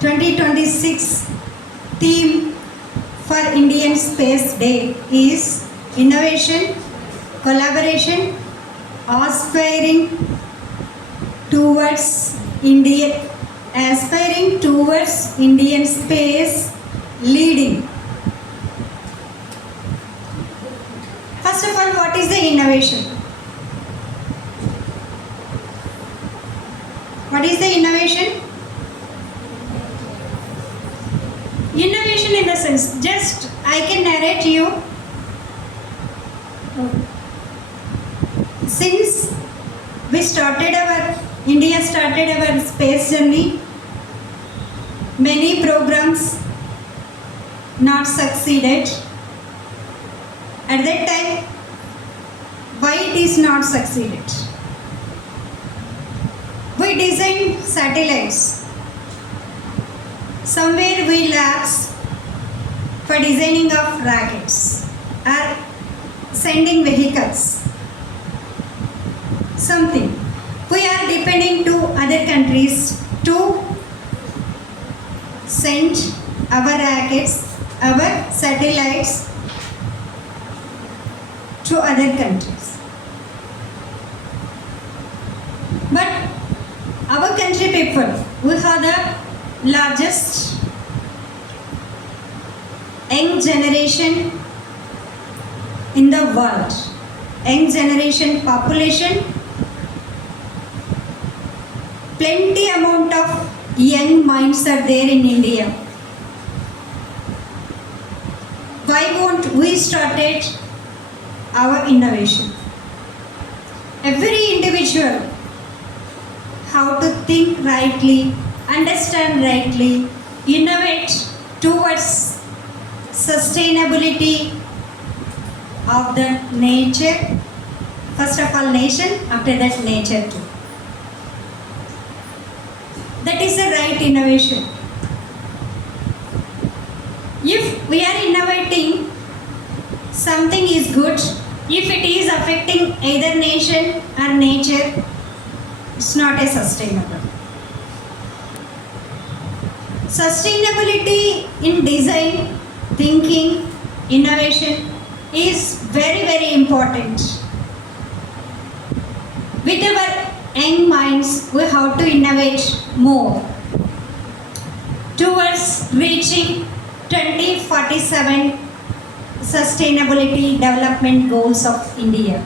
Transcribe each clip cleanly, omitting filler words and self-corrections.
2026 theme for Indian Space Day is innovation, collaboration, aspiring towards Indian space leading. First of all, what is the innovation? What is the innovation? Innovation in the sense, just I can narrate you. Since India started our space journey, many programs not succeeded. At that time, why it is not succeeded? We designed satellites. Somewhere we lacks for designing of rockets or sending vehicles. Something. We are depending to other countries to send our rockets, our satellites to other countries. But our country people, we have the largest young generation in the world. Young generation population, plenty amount of young minds are there in India. Why won't we started our innovation? Every individual how to think rightly, understand rightly, innovate towards sustainability of the nature. First of all nation, after that nature too. That is the right innovation. If we are innovating, something is good. If it is affecting either nation or nature, it's not a sustainable. Sustainability in design, thinking, innovation is very, very important. With our young minds, we have to innovate more towards reaching 2047 sustainability development goals of India.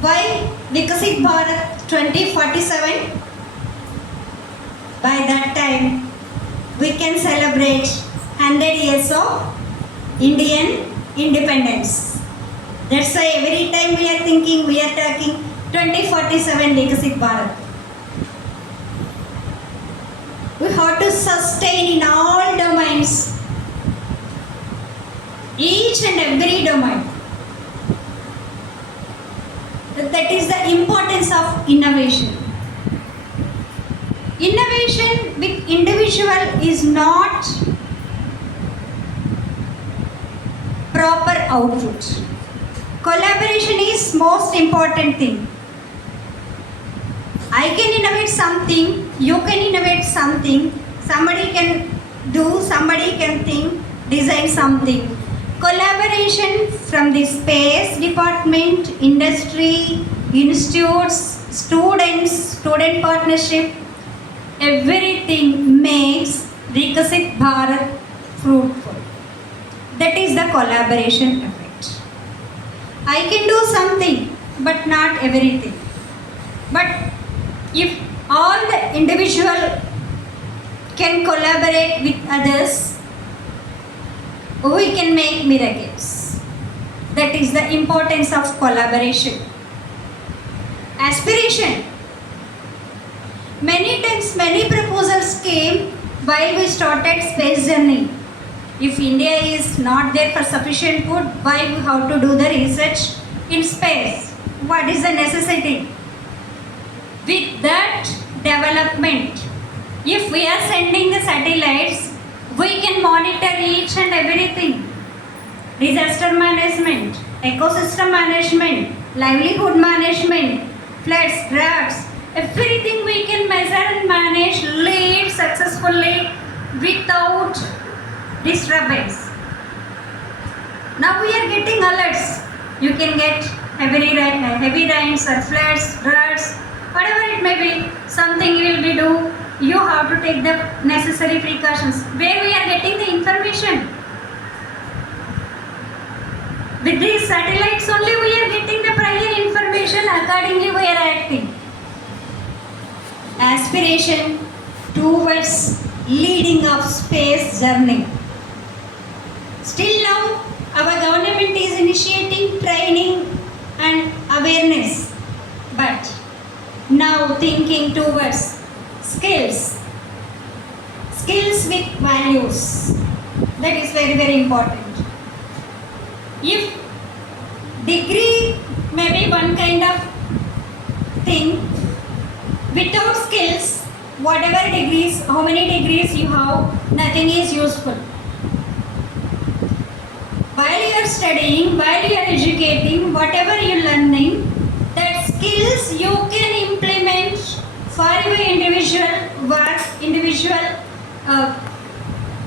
Why? Viksit Bharat 2047. By that time, we can celebrate 100 years of Indian independence. That's why every time we are thinking, we are talking 2047 Viksit Bharat. We have to sustain in all domains, each and every domain. That is the importance of innovation. Innovation with individual is not proper output. Collaboration is most important thing. I can innovate something, you can innovate something, somebody can do, somebody can think, design something. Collaboration from the space department, industry, institutes, students, student partnership, everything makes Viksit Bharat fruitful. That is the collaboration effect. I can do something, but not everything. But if all the individual can collaborate with others, we can make miracles. That is the importance of collaboration. Aspiration. Many times, many proposals came while we started space journey. If India is not there for sufficient food, why we have to do the research in space? What is the necessity? With that development, if we are sending the satellites, we can monitor each and everything. Disaster management, ecosystem management, livelihood management, floods, droughts, everything we can measure and manage, lead successfully without disturbance. Now we are getting alerts. You can get heavy rains or floods, droughts, whatever it may be, something you will be do. You have to take the necessary precautions. Where we are getting the information? With these satellites only we are getting the prior information, accordingly we are acting. Aspiration towards leading of space journey. Still now our government is initiating training and awareness, but now thinking towards skills with values. That is very, very important. If degree may be one kind of thing, without skills, whatever degrees, how many degrees you have, nothing is useful. While you are studying, while you are educating, whatever you are learning, that skills you can implement for your individual work, individual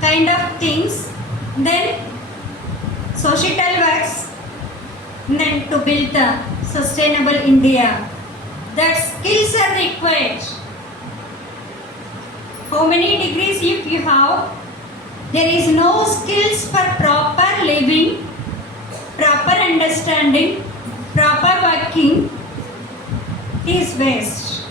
kind of things, then societal works, then to build the sustainable India. That skills are required. How many degrees if you have, there is no skills for proper living, proper understanding, proper working, it is waste.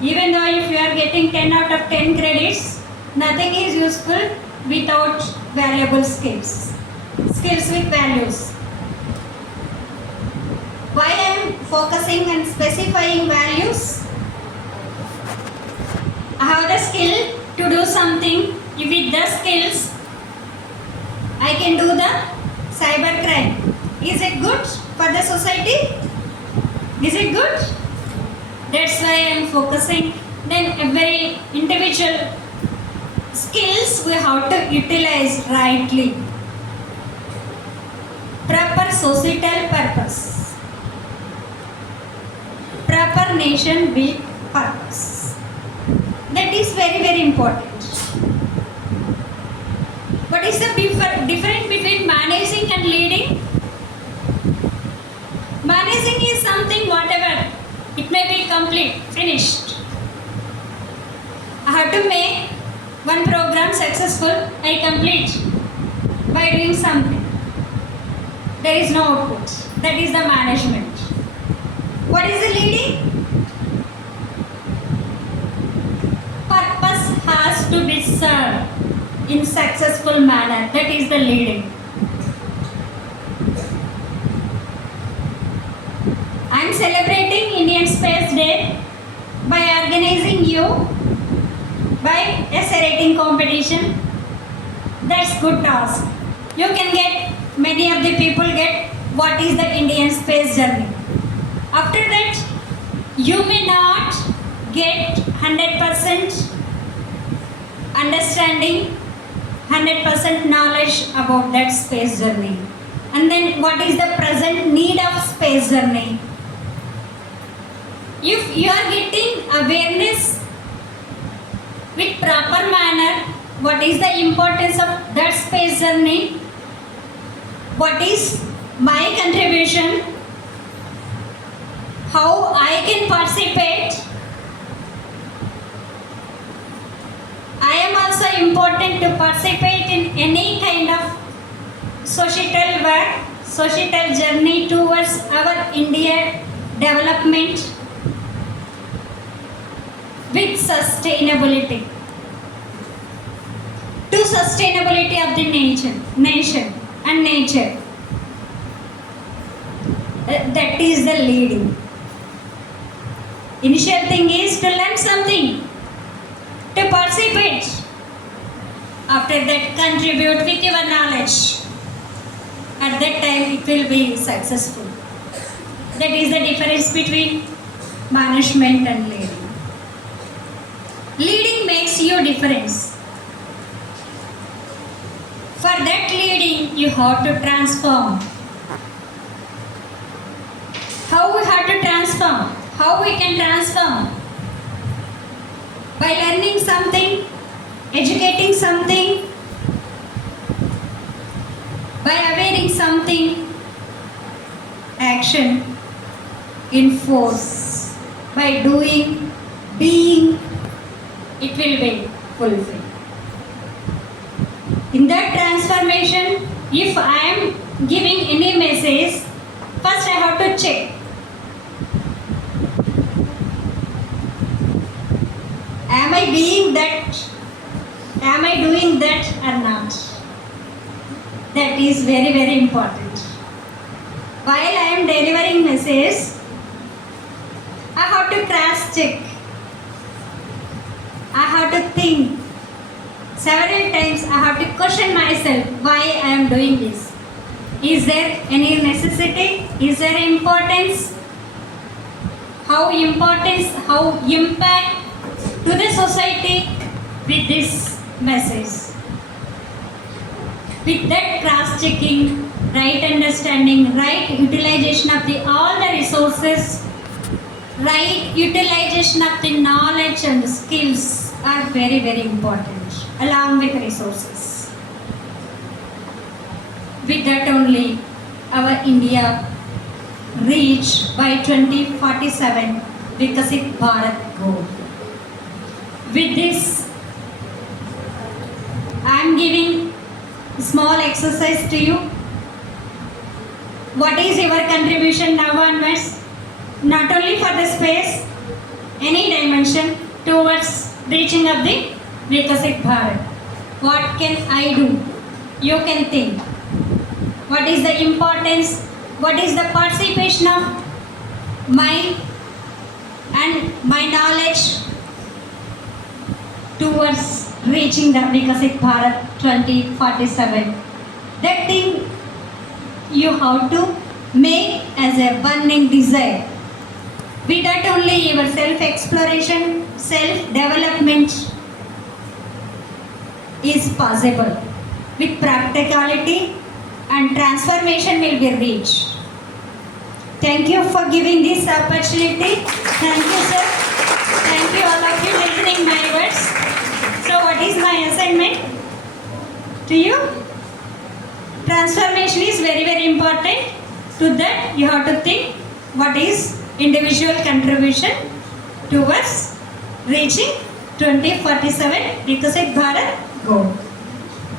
Even though if you are getting 10 out of 10 credits, nothing is useful without valuable skills. Skills with values. Why I am focusing and specifying values? I have the skill to do something. With the skills, I can do the cyber crime. Is it good for the society? Is it good? That's why I am focusing. Then every individual skills we have to utilize rightly. Proper societal purpose. Proper nation build purpose. That is very, very important. What is the difference between managing and leading? Managing is something whatever, it may be complete, finished. I have to make one program successful, I complete by doing something. There is no output. That is the management. What is the leading? Purpose has to be served in successful manner. That is the leading. I am celebrating Indian Space Day by organizing you by essay writing competition. That's good task. You can get, many of the people get what is the Indian space journey. After that, you may not get 100% understanding, 100% knowledge about that space journey. And then what is the present need of space journey? If you are getting awareness with proper manner, what is the importance of that space journey? What is my contribution? How I can participate? I am also important to participate in any kind of societal work, societal journey towards our India development with sustainability. To sustainability of the nation and nature. That is the leading. Initial thing is to learn something, to participate. After that, contribute with your knowledge. At that time, it will be successful. That is the difference between management and leading. Leading makes you difference. For that leading, you have to transform. How we have to transform? How we can transform? By learning something, educating something, something action in force. By doing, being, it will be fulfilled. In that transformation, if I am giving any message, first I have to check. Am I being that? Am I doing that or not? That is very, very important. While I am delivering message, I have to cross check. I have to think. Several times I have to question myself why I am doing this. Is there any necessity? Is there importance? How impact to the society with this message? With that cross-checking, right understanding, right utilization of all the resources, right utilization of the knowledge and skills are very, very important along with resources. With that only our India reach by 2047 Vikasit Bharat goal. With this, I am giving small exercise to you. What is your contribution now onwards? Not only for the space, any dimension towards reaching of the Vikasit Bharat. What can I do? You can think. What is the importance? What is the participation of my and my knowledge towards reaching the Vikasit Bharat 2047? That thing you have to make as a burning desire. With that only your self-exploration, self-development is possible. With practicality and transformation will be reached. Thank you for giving this opportunity. Thank you, sir. Thank you all of you listening my words. So what is my assignment to you? Transformation is very, very important. To that you have to think what is individual contribution towards reaching 2047 Vikasit Bharat goal.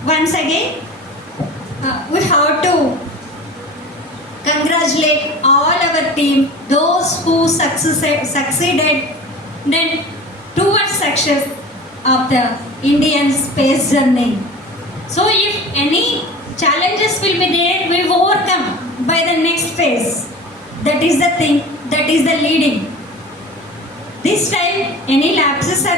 Once again, we have to congratulate all our team, those who succeeded then towards success of the Indian space journey. So if any challenges will be there, we will overcome by the next phase. That is the thing, that is the leading. This time any lapses are